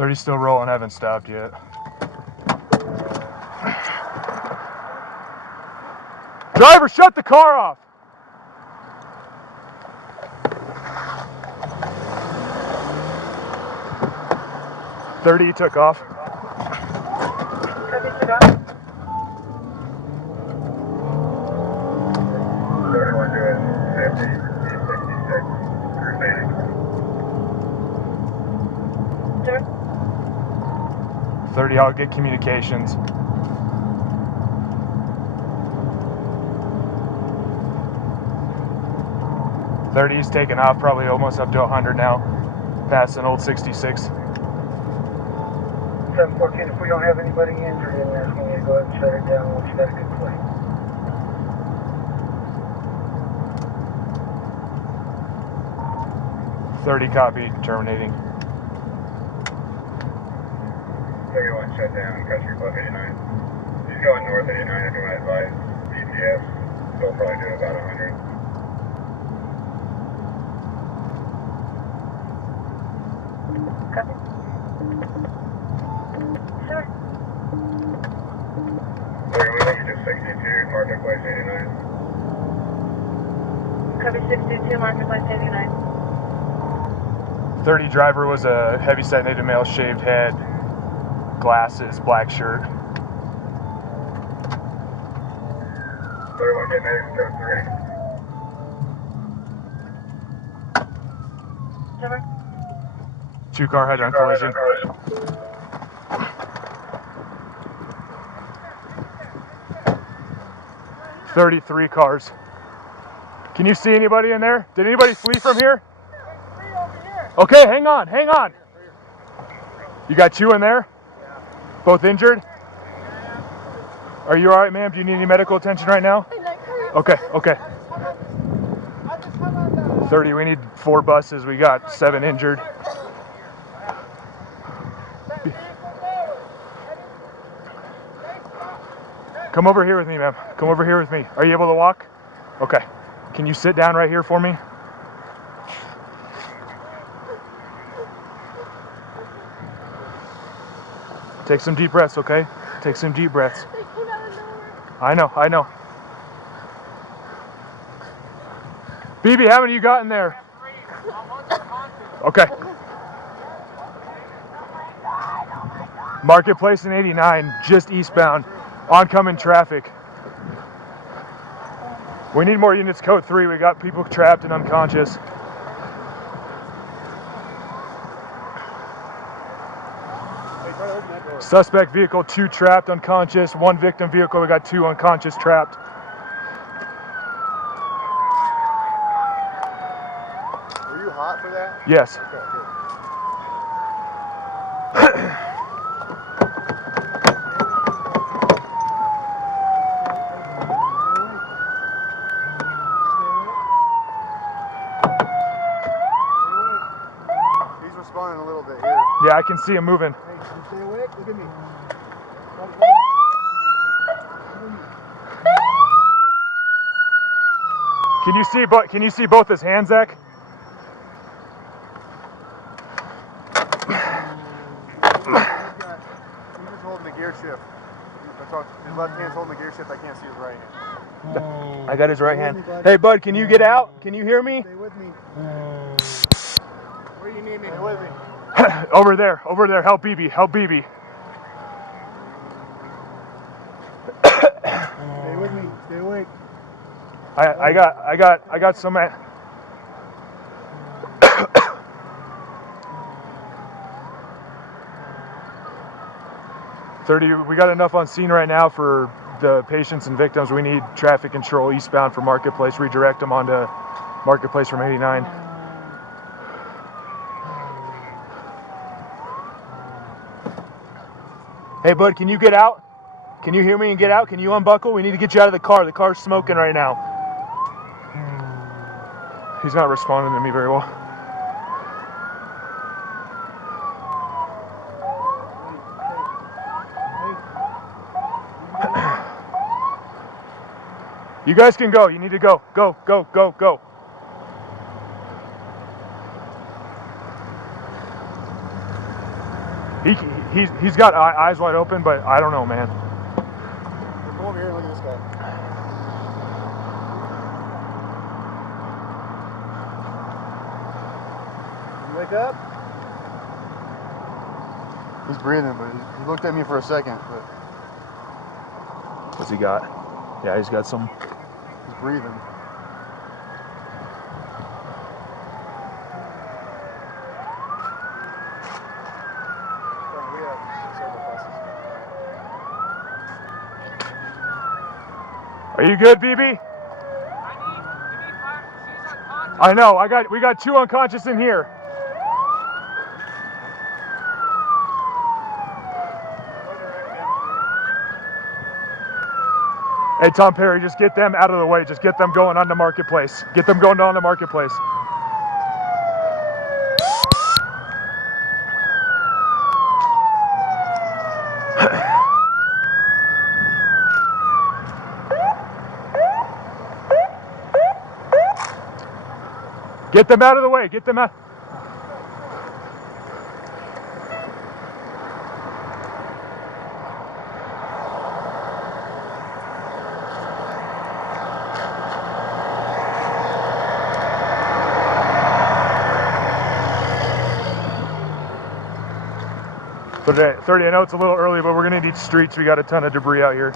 30 still rolling, haven't stopped yet. Driver, shut the car off! "30 took off. Sir? 30, I'll get communications. "30's taking off, probably almost up to 100 now, past an old 66. 714, if we don't have anybody injured in there, we need to go ahead and shut it down once you got a good play. "30 copy, terminating. 31 shut down, Country Club 89. He's going north 89 if you want to advise BPS. He'll probably do about 100. Copy. Sir? Okay, we think you're just 62, Marketplace 89. Copy 62, Marketplace 89. 30 driver was a heavyset native male, shaved head, glasses, black shirt. 31 get negative, code 3. Sir? 2-car head-on collision. "33 cars. Can you see anybody in there? Did anybody flee from here? Okay, hang on, hang on. You got 2 in there? Both injured? Are you alright, ma'am? Do you need any medical attention right now? Okay, okay. 30, we need 4 buses. We got 7 injured. Come over here with me, ma'am. Come over here with me. Are you able to walk? Okay. Can you sit down right here for me? Take some deep breaths, okay? Take some deep breaths. I know, I know. BB, how many you got in there? Okay. Marketplace in 89, just eastbound. Oncoming traffic. We need more units, code 3. We got people trapped and unconscious. Suspect vehicle 2 trapped, unconscious. 1 victim vehicle, we got 2 unconscious trapped. Were you hot for that? Yes. Okay, good. He's responding a little bit here. Yeah, I can see him moving. Hey, you stay awake? Look at me. Can you see both his hands, Zach? He's just holding the gear shift. That's all. His left hand's holding the gear shift. I can't see his right hand. I got his right hand. Hey, bud, can you get out? Can you hear me? Stay with me. Where you need me? Stay with me. Over there, help BB, help BB. Stay with me. Stay awake. I got some. 30, we got enough on scene right now for the patients and victims. We need traffic control eastbound for Marketplace. Redirect them onto Marketplace from 89. Hey, bud, can you get out? Can you hear me and get out? Can you unbuckle? We need to get you out of the car. The car's smoking right now. He's not responding to me very well. You guys can go. You need to go. Go, go, go, go. He's got eyes wide open, but I don't know, man. Come over here and look at this guy. You wake up? He's breathing, but he looked at me for a second, but What's he got? Yeah, he's got some. he's breathing. We have several buses. Are you good, BB? I know. We got 2 unconscious in here. Hey, Tom Perry, just get them out of the way. Just get them going on the marketplace. Get them going on the marketplace. Get them out of the way. Get them out. So 30, I know it's a little early, but we're gonna need streets. We got a ton of debris out here.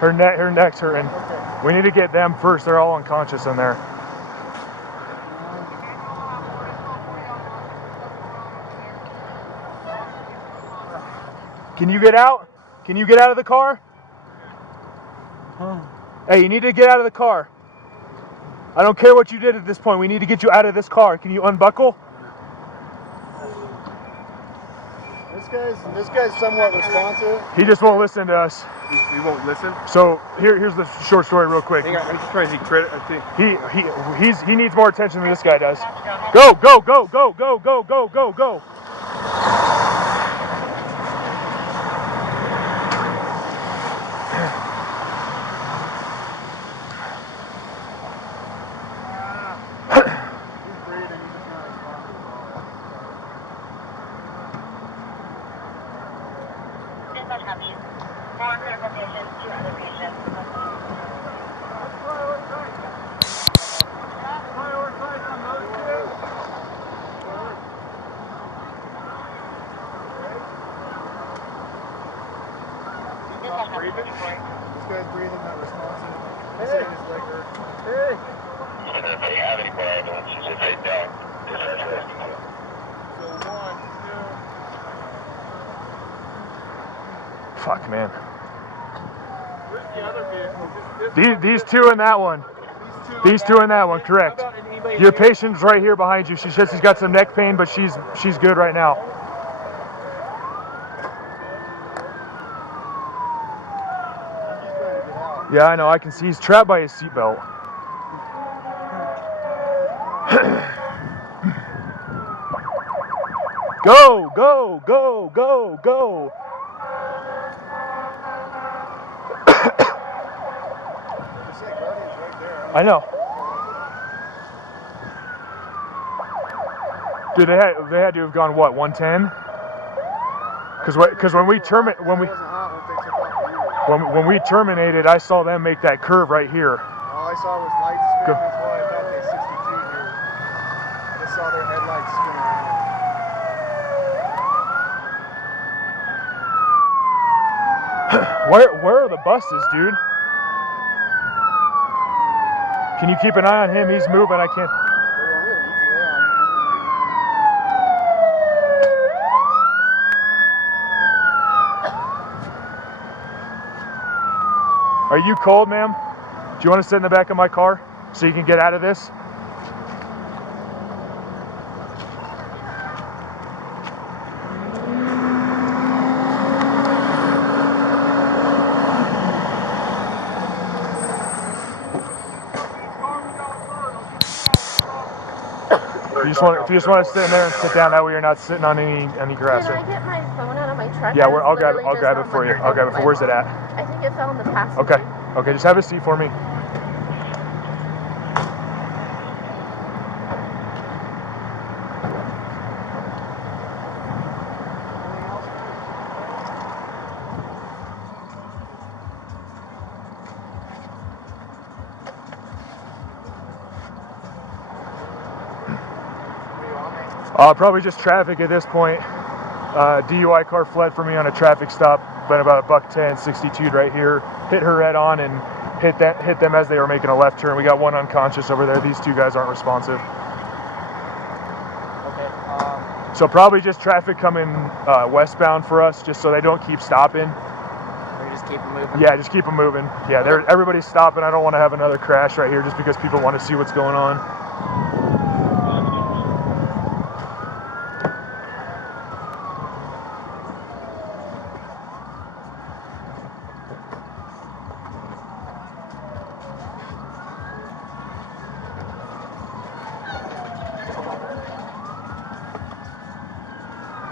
Her neck's hurting. We need to get them first. They're all unconscious in there. Can you get out? Can you get out of the car? Hey, you need to get out of the car. I don't care what you did at this point. We need to get you out of this car. Can you unbuckle? This guy's somewhat responsive. He just won't listen to us. He won't listen. So here's the short story real quick. Hang on, I'm just trying to see credit. I think He needs more attention than this guy does. Go, go, go, go, go, go, go, go, go. This guy's breathing, not responsive. He's saying his leg hurts. Hey! And if they have any more ambulances, if they don't, dispatch rescue to them. So 1, 2. Fuck, man. Where's the other vehicle? These 2 in that one. These 2 in that one, correct. Your patient's right here behind you. She says she's got some neck pain, but she's good right now. Yeah, I know. I can see he's trapped by his seatbelt. Go, go, go, go, go. I know. Dude, they had to have gone what, 110? Because when we terminated, I saw them make that curve right here. All I saw was lights spin. That's why I thought they 62 here. I just saw their headlights spin around. Where are the buses, dude? Can you keep an eye on him? He's moving. I can't. Are you cold, ma'am? Do you want to sit in the back of my car so you can get out of this? If you just want to sit in there and sit down, that way you're not sitting on any grass. Can I get my phone out of my truck? Yeah, I'll grab it for you. I'll grab it for. Where's it at? I think it fell in the passenger. Okay, just have a seat for me. Probably just traffic at this point. DUI car fled for me on a traffic stop. Been about $110, 62 right here. Hit her head on and hit them as they were making a left turn. We got one unconscious over there. These two guys aren't responsive. Okay. So probably just traffic coming westbound for us, just so they don't keep stopping. Or just keep them moving. Yeah, just keep them moving. Yeah, everybody's stopping. I don't want to have another crash right here, just because people want to see what's going on.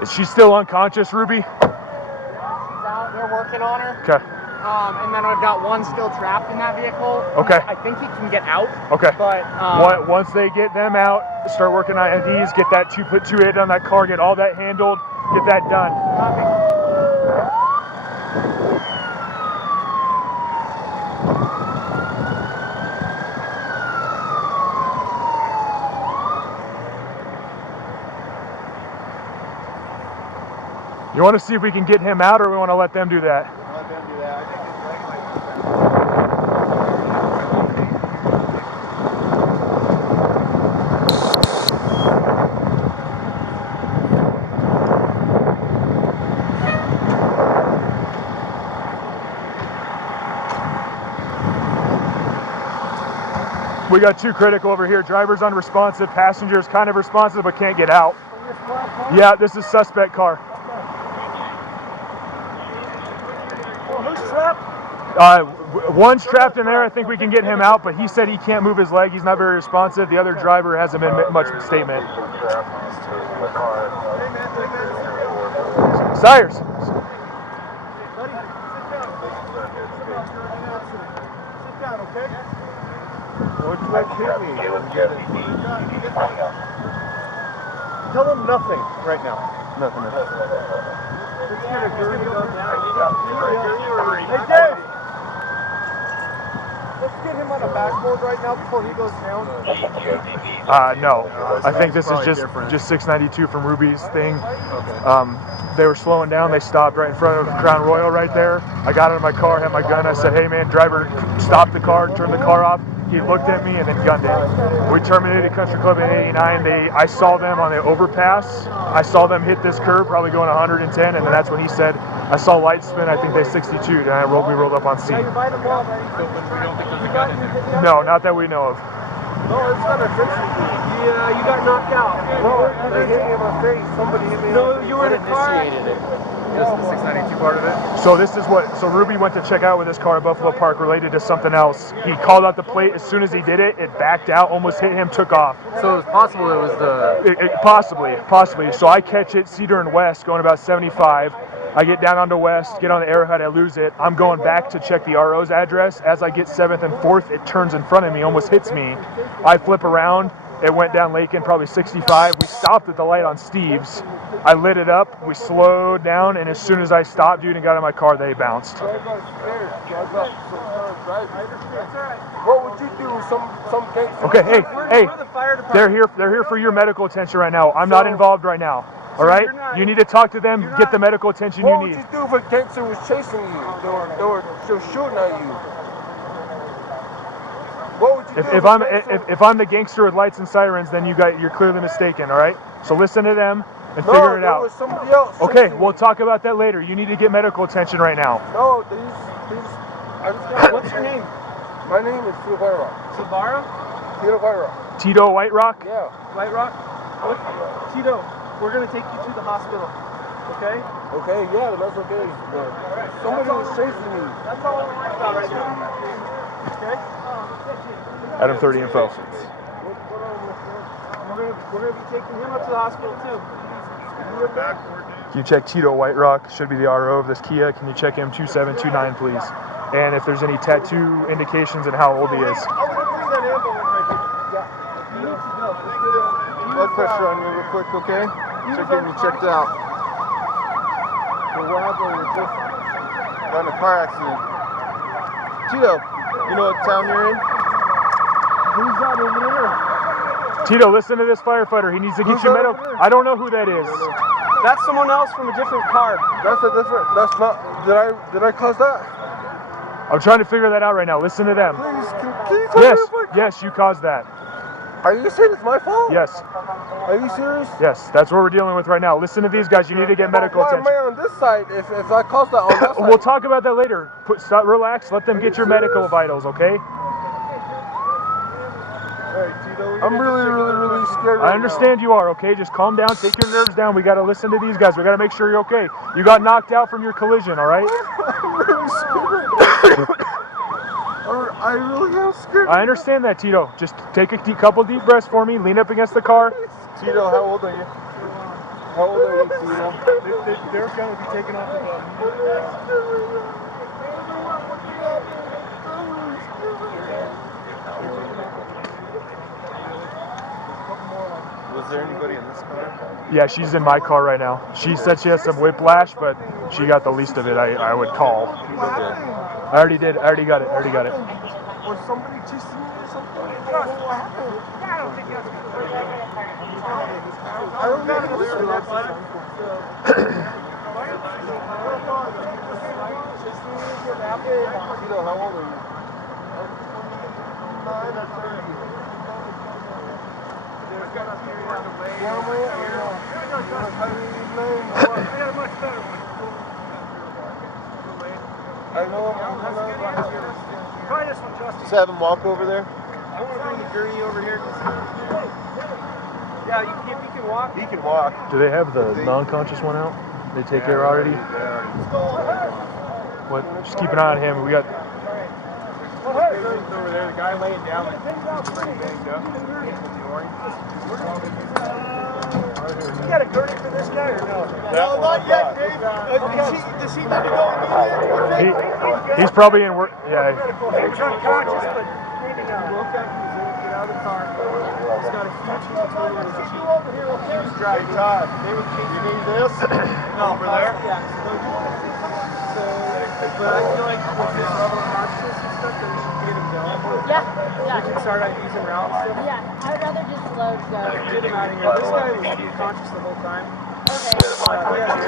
Is she still unconscious, Ruby? She's out. They're working on her. Okay. And then I've got one still trapped in that vehicle. Okay. I think he can get out. Okay. But once they get them out, start working on IDs, get that put 2-8 on that car, get all that handled, get that done. You want to see if we can get him out, or we want to let them do that? Let them do that. I think his leg might be We got two critical over here. Driver's unresponsive, passengers kind of responsive but can't get out. Yeah, this is suspect car. Who's trapped? One's trapped in there. I think we can get him out, but he said he can't move his leg. He's not very responsive. The other driver hasn't been much statement. Sires. Sit down, okay? What hit me? Tell them nothing right now. Nothing. Hey, Dave! Let's get him on a backboard right now before he goes down. No. I think this is just 692 from Ruby's thing. They were slowing down. They stopped right in front of Crown Royal right there. I got out of my car, had my gun. I said, hey, man, driver, stop the car, turn the car off. He looked at me and then gunned it. We terminated Country Club in 89. I saw them on the overpass. I saw them hit this curb, probably going 110, and then that's when he said, I saw lights spin, I think they 62'd, and we rolled up on scene. No, not that we know of. No, it's not a fixing. Yeah, you got knocked out. No, they hit me in my face. Somebody hit me. No, you were in a car. Initiated it. Just the 692 part of it. So Ruby went to check out with his car at Buffalo Park related to something else. He called out the plate. As soon as he did it, it backed out, almost hit him, took off. So it was possible it was the... Possibly. So I catch it, Cedar and West, going about 75. I get down onto West, get on the Arrowhead, I lose it. I'm going back to check the RO's address. As I get 7th and 4th, it turns in front of me, almost hits me. I flip around. It went down Lakin, probably 65. We stopped at the light on Steve's. I lit it up. We slowed down, and as soon as I stopped, dude, and got in my car, they bounced. What would you do? Some gangster. Okay, hey, they're here for your medical attention right now. I'm not involved right now. All right, you need to talk to them, get the medical attention you need. What would you do if a gangster was chasing you? They were shooting at you. What would you do if I'm the gangster with lights and sirens, then you're clearly mistaken. All right, so listen to them and figure it out. Was somebody else. Okay, we'll talk about that later. You need to get medical attention right now. No, these. What's your name? My name is Tito White Rock. Sabara? Tito White Rock. Tito White Rock? Yeah. White Rock? Tito, we're going to take you to the hospital. Okay? Okay, yeah, that's okay. Somebody was chasing me. That's all we're worried about right now. Okay? Adam 30 info. We're going to We're going to be taking him up to the hospital too. Can you check Tito White Rock? Should be the RO of this Kia. Can you check him 2729, please? And if there's any tattoo indications and how old he is. I'm going to bring that ambulance right here. Yeah. He needs to go. Blood pressure on you real quick, okay? Check getting you checked out. So what happened was just got in a car accident. Tito, you know what town you're in? Who's that over there? Tito, listen to this firefighter. He needs to get Who's you that medical. over there? I don't know who that is. That's someone else from a different car. That's not. Did I cause that? I'm trying to figure that out right now. Listen to them. Please, can you tell me Yes, if I- yes, you caused that. Are you saying it's my fault? Yes, Are you serious? yes, that's what we're dealing with right now. Listen to these guys. You need to get medical Why am attention. I on this side if I caused that on that side? We'll talk about that later. Stop, relax. Let them get your medical vitals, okay? I'm really scared right I understand you are, okay? Just calm down. Take your nerves down. We got to listen to these guys. We got to make sure you're okay. You got knocked out from your collision, all right? now. I'm really scared. I really am scared. I understand that, Tito. Just take a couple deep breaths for me. Lean up against the car. Tito, how old are you? How old are you, Tito? They're going to be taken off the Was there anybody in this car? Yeah, she's in my car right now. She said she has some whiplash, but she got the least of it. I would call. I already did. I already got it. Was somebody chasing me or something? What happened? I don't think that's I don't know. Tito, how old are you? 29 or 30. There's got to be a delay. I got a much better one. I know. Try this one, Justin. Just have him walk over there. I want to bring the gurney over here. Yeah, if he can walk. He can walk. Do they have the non-conscious one out? They take care already? What? Just keep an eye on him. We got. Over there, the guy laying down, like, pretty banged up. You got a gurney for this guy or no? No, not yet, Dave. Does he need to go immediately? He's probably in work. Yeah. He was unconscious, but maybe not. Get out of the car. He's got a huge hematoma in his cheek. Huge dry. Hey, Todd, They would chase you need this? Over there? Yeah. So, but I feel like with his level of consciousness and stuff, that we should get him down. Yeah, We yeah. can start out using routes. Yeah, I'd rather just load go. Get him out of here. This guy was conscious the whole time. Okay. We have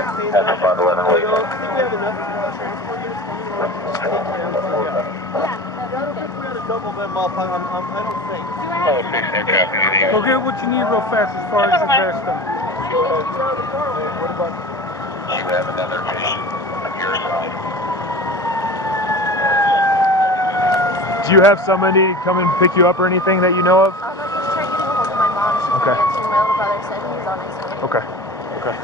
enough transport units coming over. Just take him. Yeah, that's okay. We had to double them up. I don't think. Do I have Go get what you need real fast as far as the car stuff. What about? You have another patient on your side. Do you have somebody come and pick you up or anything that you know of? I just tried getting a hold of my mom. She's Okay. not answering. My little brother said he was on his way. Okay. Okay.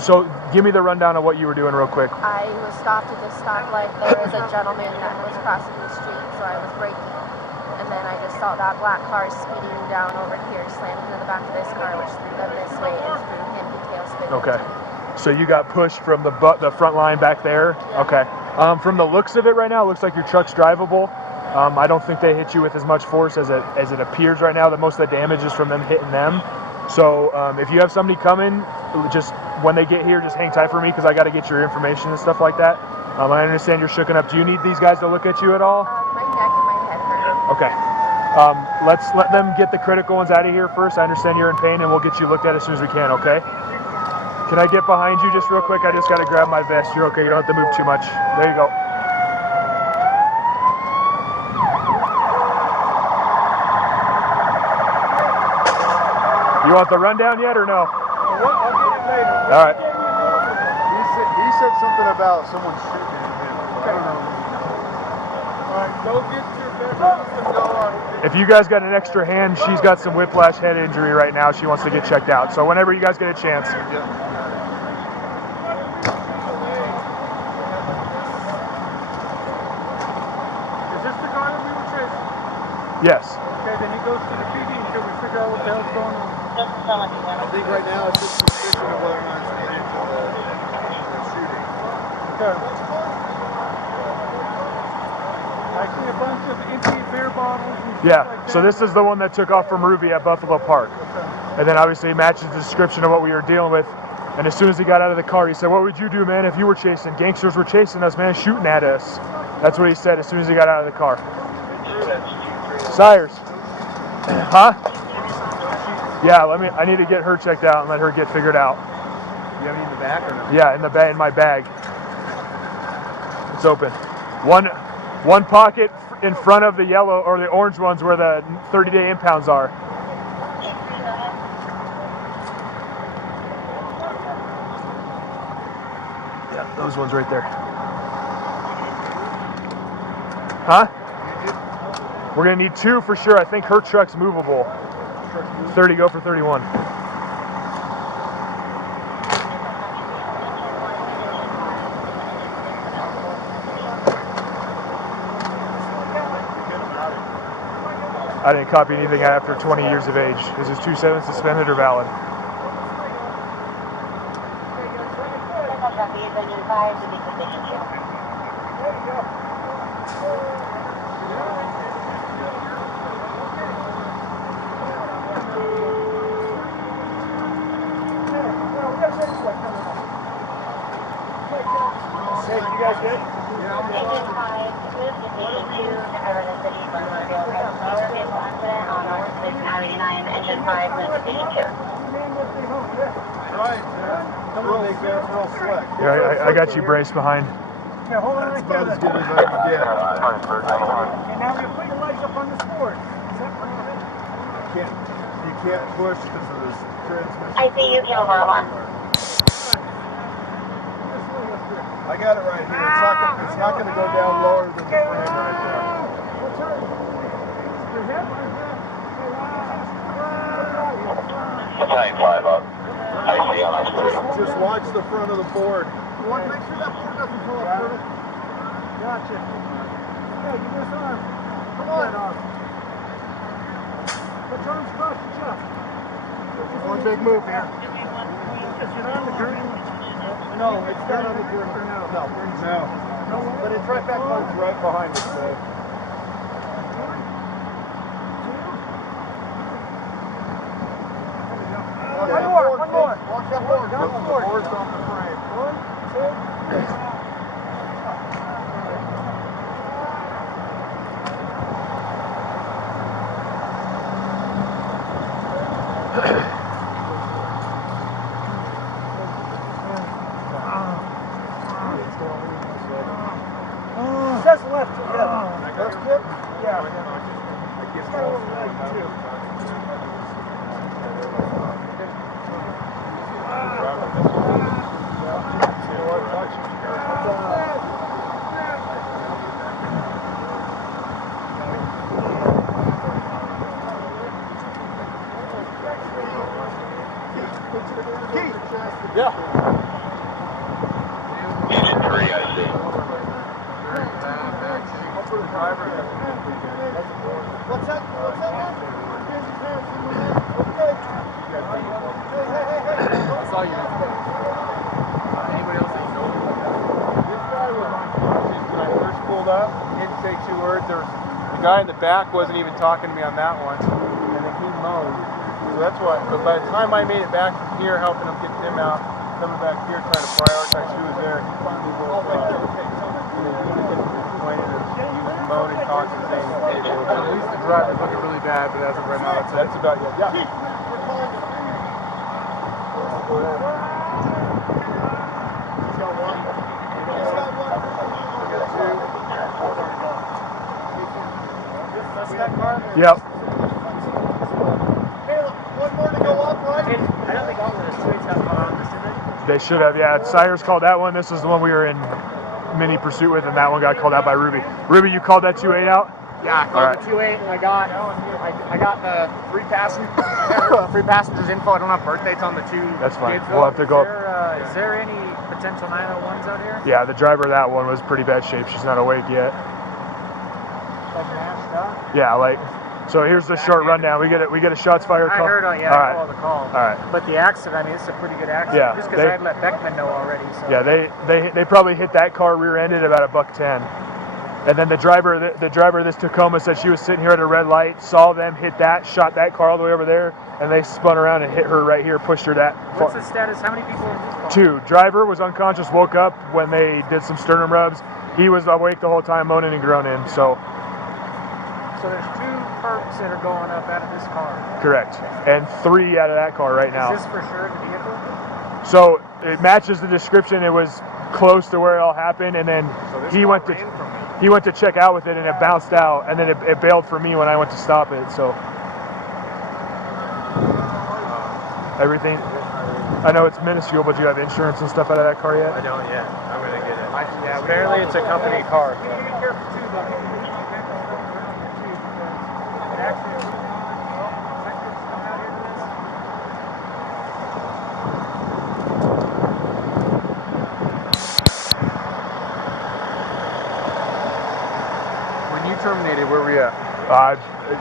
So give me the rundown of what you were doing real quick. I was stopped at this stoplight. There was a gentleman that was crossing the street, so I was braking. And then I just saw that black car speeding down over here, slammed into the back of this car, which threw them this way and threw him to tail spin. Okay. So you got pushed from the front line back there? Yeah. Okay. From the looks of it right now, it looks like your truck's drivable. I don't think they hit you with as much force as it appears right now. That most of the damage is from them hitting them. So if you have somebody coming, just when they get here, just hang tight for me because I got to get your information and stuff like that. I understand you're shooken up. Do you need these guys to look at you at all? My neck and my head hurt. Okay. Let's let them get the critical ones out of here first. I understand you're in pain, and we'll get you looked at as soon as we can, okay? Can I get behind you just real quick? I just got to grab my vest. You're okay. You don't have to move too much. There you go. You want the rundown yet or no? I'll get it later. All right. He said something about someone shooting him. I don't know. Alright, go get your bedroom. Go on. If you guys got an extra hand, she's got some whiplash head injury right now. She wants to get checked out. So whenever you guys get a chance. Yeah. Is this the car that we were chasing? Yes. Okay, then he goes to the PD until we figure out what the hell's going on. I think right now it's just suspicion of whether or not it's related to the shooting. Okay. I see a bunch of empty beer bottles and stuff Yeah. like that. So this is the one that took off from Ruby at Buffalo Park. Okay. And then obviously it matches the description of what we were dealing with. And as soon as he got out of the car, he said, "What would you do, man, if you were chasing? Gangsters were chasing us, man, shooting at us." That's what he said as soon as he got out of the car. Sires. Huh? Yeah, I need to get her checked out and let her get figured out. You have any in the back or no? Yeah, in my bag. It's open. One pocket in front of the yellow or the orange ones where the 30-day impounds are. Yeah, those ones right there. Huh? We're gonna need 2 for sure. I think her truck's movable. 30 go for 31. I didn't copy anything after 20 years of age. Is his 2.7 suspended or valid? Hey, you guys good? Right. Real slick. Yeah, I got you braced behind. Okay, hold on right About there. as good as I can get. Okay, now we're gonna put your legs up on the sport. You can't push because of this transmission. I see you, Kilo Marla. I got it right here. It's not going to go down lower than the frame right there. What's hurt? Your hip? Italian 5 up. I see on us 3. Just watch the front of the board. Make sure that board doesn't pull up, Curtis. Gotcha. Yeah, give me this arm. Come on. That arm. Put your arms across your chest. One big move here. Is it on the gurney? No, it's not on the gurney. No. But it's right back behind. It's right behind us. One more. Watch that board. The board's on the frame. 1, 2. It says left hip. Left hip? Yeah. It's got a little leg too. Yeah. Agent 3, I see. What's that? What's that one? Okay. Hey. I saw you. Anybody else that you know? This guy was on conscious when I first pulled up. He didn't say 2 words. There was the guy in the back wasn't even talking to me on that one, and then he moaned. So that's why. But by the time I made it back from here, helping him get him out, coming back here trying to prioritize who was there, he finally woke up. And then he was complaining and he was moaning, talking, saying, At least the driver's looking really bad, but as of right now, that's about it. Yeah. Yep. One more to go up, right? I don't think all of the streets have on this, did they? They should have, yeah. Sires called that one. This is the one we were in mini pursuit with, and that one got called out by Ruby. Ruby, you called that 2.8 out? Yeah, I called Alright. the 2.8 and I got the free passengers info. I don't have birth dates on the 2 That's fine. kids. We'll have to go up. Is there any potential 901s out here? Yeah, the driver of that one was pretty bad shape. She's not awake yet. Like mashed up? Yeah, like So here's the short rundown. We get a shots fired I call. heard, yeah, All I right. called the call. All right. But the accident, I mean, it's a pretty good accident. Yeah, Just because I had let Beckman know already. So. Yeah, they probably hit that car rear-ended about $110. And then the driver of this Tacoma said she was sitting here at a red light, saw them hit that, shot that car all the way over there, and they spun around and hit her right here, pushed her that far. What's the status? How many people in this car? 2. Driver was unconscious, woke up when they did some sternum rubs. He was awake the whole time, moaning and groaning. So there's 2 perks that are going up out of this car. correct. And 3 out of that car right now. Is this for sure the vehicle? So it matches the description. It was close to where it all happened, and then he went to check out with it, and it bounced out, and then it bailed for me when I went to stop it. So everything. I know it's minuscule, but do you have insurance and stuff out of that car yet? I don't yet. I'm gonna get it. Yeah, Apparently it's a company car. You need to be careful too, though. Actually, detectives come out here to this. When you terminated, where were you at?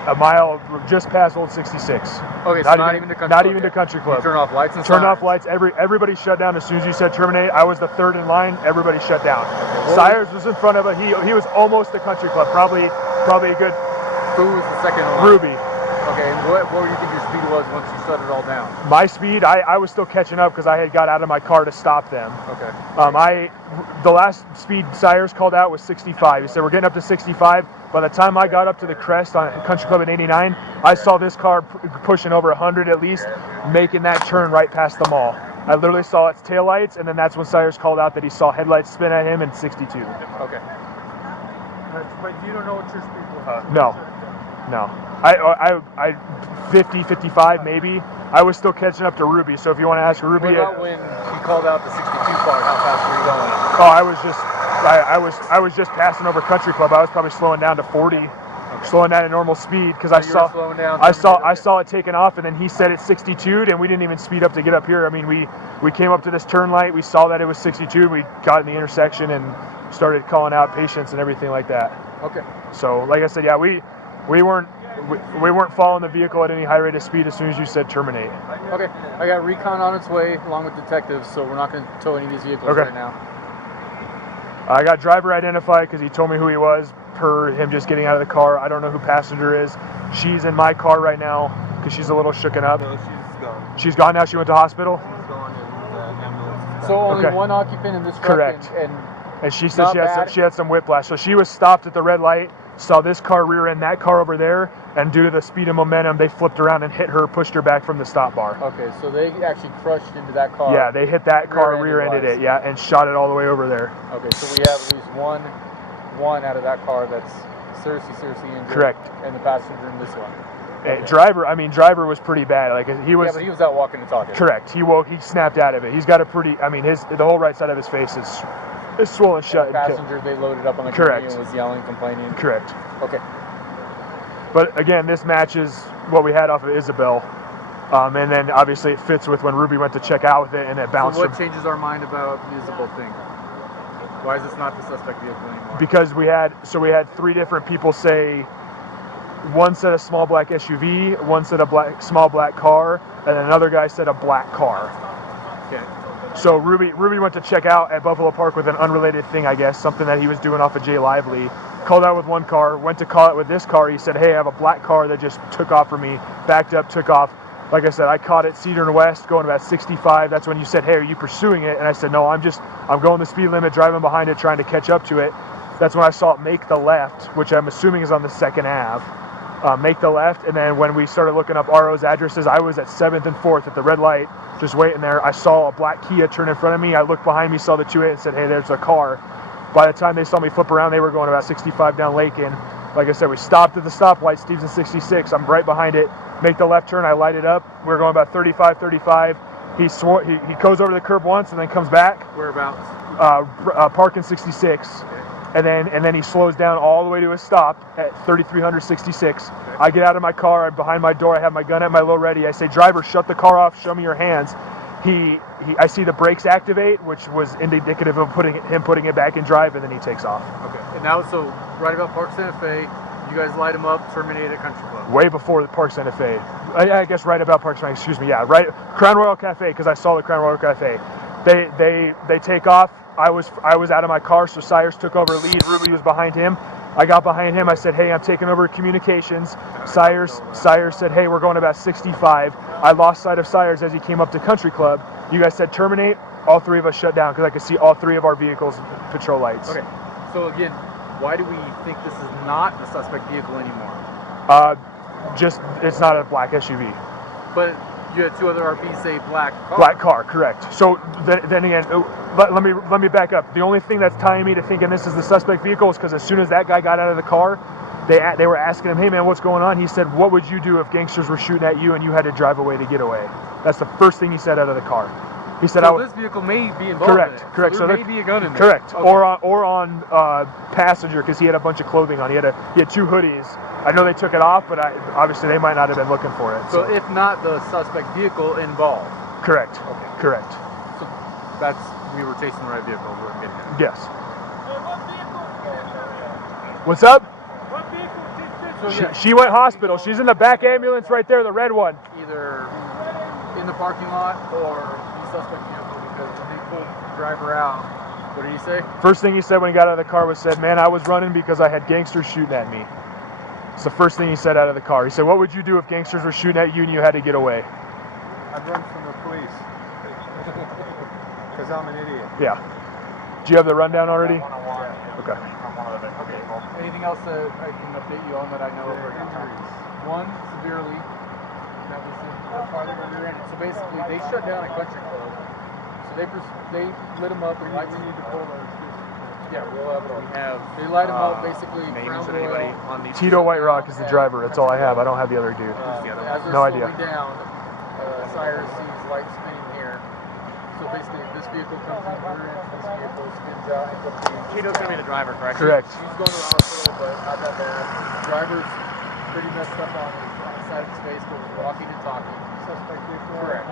A mile just past Old 66. Okay, so not even to country. Not even to Country Club. You turn off lights and Turned sirens. off lights. Everybody shut down as soon as you said terminate. I was the 3rd in line. Everybody shut down. Sires was in front of it. He was almost to Country Club. Probably a good. Who was the second one? Ruby. Okay, and what do you think your speed was once you shut it all down? My speed, I was still catching up because I had got out of my car to stop them. Okay. The last speed Sires called out was 65. He said we're getting up to 65. By the time I got up to the crest on Country Club in 89, I saw this car pushing over 100 at least, making that turn right past the mall. I literally saw its taillights, and then that's when Sires called out that he saw headlights spin at him in 62. Okay. But you don't know what your speed was? No. I 50, 55 maybe. I was still catching up to Ruby, so if you want to ask Ruby. What about when he called out the 62 part? How fast were you going? Oh, I was just passing over Country Club. I was probably slowing down to 40, slowing down at normal speed because I saw it taking off, and then he said it's 62, and we didn't even speed up to get up here. I mean, we came up to this turn light, we saw that it was 62, we got in the intersection and started calling out patients and everything like that. Okay. So, like I said, yeah, we weren't following the vehicle at any high rate of speed as soon as you said terminate. Okay. I got recon on its way along with detectives, so we're not going to tow any of these vehicles right now. I got driver identified because he told me who he was per him just getting out of the car. I don't know who passenger is. She's in my car right now because she's a little shooken up. No, she's gone. She's gone now? She went to hospital? She's gone in the ambulance. So only one occupant in this truck. Correct. And she said she had some whiplash. So she was stopped at the red light, saw this car rear end that car over there, and due to the speed and momentum, they flipped around and hit her, pushed her back from the stop bar. Okay, so they actually crushed into that car. Yeah, they hit that car, rear-ended it, yeah, and shot it all the way over there. Okay, so we have at least one out of that car that's seriously injured. Correct. And the passenger in this one. Okay. Driver was pretty bad. Like he was. Yeah, but he was out walking and talking. Correct. He snapped out of it. He's got a pretty. I mean, the whole right side of his face is swollen shut. The passenger, they loaded up on the car and was yelling, complaining. Correct. Okay. But again, this matches what we had off of Isabel. And then obviously it fits with when Ruby went to check out with it and it bounced. So what changes our mind about the Isabel thing? Why is this not the suspect vehicle anymore? Because we had 3 different people say one said a small black SUV, one said a small black car, and another guy said a black car. Okay. So Ruby went to check out at Buffalo Park with an unrelated thing, I guess, something that he was doing off of Jay Lively. Called out with one car, went to call it with this car. He said, hey, I have a black car that just took off for me, backed up, took off. Like I said, I caught it Cedar and West going about 65. That's when you said, hey, are you pursuing it? And I said, no, I'm going the speed limit, driving behind it, trying to catch up to it. That's when I saw it make the left, which I'm assuming is on the 2nd Ave. Make the left, and then when we started looking up RO's addresses, I was at 7th and 4th at the red light, just waiting there. I saw a black Kia turn in front of me. I looked behind me, saw the 2.8 and said, hey, there's a car. By the time they saw me flip around, they were going about 65 down Lakin. Like I said, we stopped at the stoplight, Stevenson 66. I'm right behind it. Make the left turn. I light it up. We're going about 35, 35. He goes over the curb once and then comes back. Whereabouts? Parking 66. And then he slows down all the way to a stop at 3366. Okay. I get out of my car. I'm behind my door. I have my gun at my low ready. I say, driver, shut the car off. Show me your hands. I see the brakes activate, which was indicative of putting it back in drive, and then he takes off. Okay. And now, so right about Park Santa Fe, You guys light him up, terminate at Country Club. Way before the Park Santa Fe. I guess right about Park Santa Fe, excuse me, yeah, right, Crown Royal Cafe, because I saw the Crown Royal Cafe. They take off. I was out of my car, so Cyrus took over lead. Ruby was behind him. I got behind him. I said, hey, I'm taking over communications. Cyrus said, hey, we're going about 65. I lost sight of Cyrus as he came up to Country Club. You guys said terminate. All three of us shut down because I could see all three of our vehicles' patrol lights. Okay, so again, why do we think this is not a suspect vehicle anymore? Just, it's not a black SUV. But you had 2 other RPs say black car. Black car, correct. So then again, let me back up. The only thing that's tying me to thinking this is the suspect vehicle is because as soon as that guy got out of the car, they were asking him, hey man, what's going on? He said, what would you do if gangsters were shooting at you and you had to drive away to get away? That's the first thing he said out of the car. He said, so this vehicle may be involved correct, in it. correct. So there may be a gun in there. Correct. Okay. Or on passenger because he had a bunch of clothing on. He had 2 hoodies. I know they took it off, but obviously they might not have been looking for it. So if not the suspect vehicle involved. Correct. Okay. Correct. So we were chasing the right vehicle. We were getting it. Yes. What's up? What vehicle is this? She went hospital. She's in the back ambulance right there, the red one. Either in the parking lot or the suspect vehicle, because when they pulled the driver out, what did he say? First thing he said when he got out of the car was said, man, I was running because I had gangsters shooting at me. It's the first thing he said out of the car. He said, what would you do if gangsters were shooting at you and you had to get away? I'd run from the police. Because I'm an idiot. Yeah. Do you have the rundown already? Okay. Anything else that I can update you on that I know of right now? Injuries. One, severely. That was in rear-ended. So basically, they shut down a country club. So they lit them up with lights. We need to pull those. Yeah, we'll have it all. They light them up basically. Crown Royal. Tito White Rock is the driver. That's all I have. I don't have the other dude. As they're No slowing idea. down, Cyrus sees lights spinning here. So basically, this vehicle comes in rear into this vehicle, spins out, ends up being. Tito's gonna be the driver, correct? Correct. She's going to the hospital, but not that bad. The driver's pretty messed up on the side of his face, but was walking and talking. Suspect vehicle. Correct.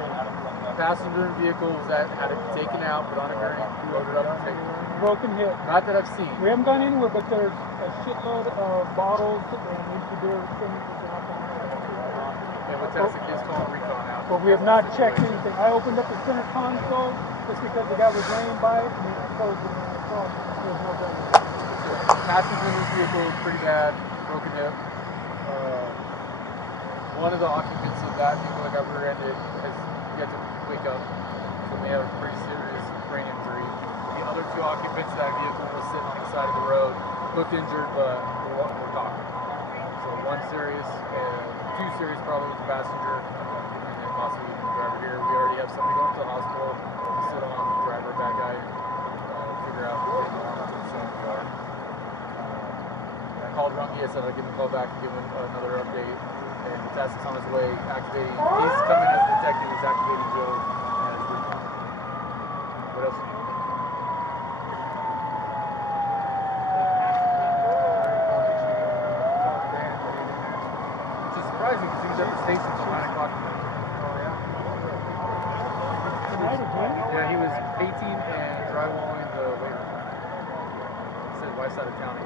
Passenger in vehicles that had to be taken out, put on a gurney, loaded up, and taken. Broken hip. Not that I've seen. We haven't gone anywhere, but there's a shitload of bottles and need to do everything. And with Tennessee kids calling recon out. But we have not checked anything. I opened up the center console just because the guy was laying by it, and then I closed it and I saw there's no gun. Passenger in this vehicle is pretty bad, broken hip. One of the occupants of that vehicle that got rear-ended has yet to wake up, so may have a pretty serious brain injury. The other 2 occupants of that vehicle was sitting on the side of the road, looked injured, but we're talking. So 1 serious, and 2 serious probably was the passenger, and then possibly even the driver here. We already have somebody going to the hospital to sit on the driver, bad guy, and figure out what the wrong with the car. I called Rungy, I said I'd give him a call back and give him another update. And the task is on his way, activating. He's coming as a detective, he's activating Joe as recon. What else? Which is surprising because he was at the station till 9 o'clock in the morning. Tonight again? Yeah, he was painting and drywalling the weight room. He said west side of town.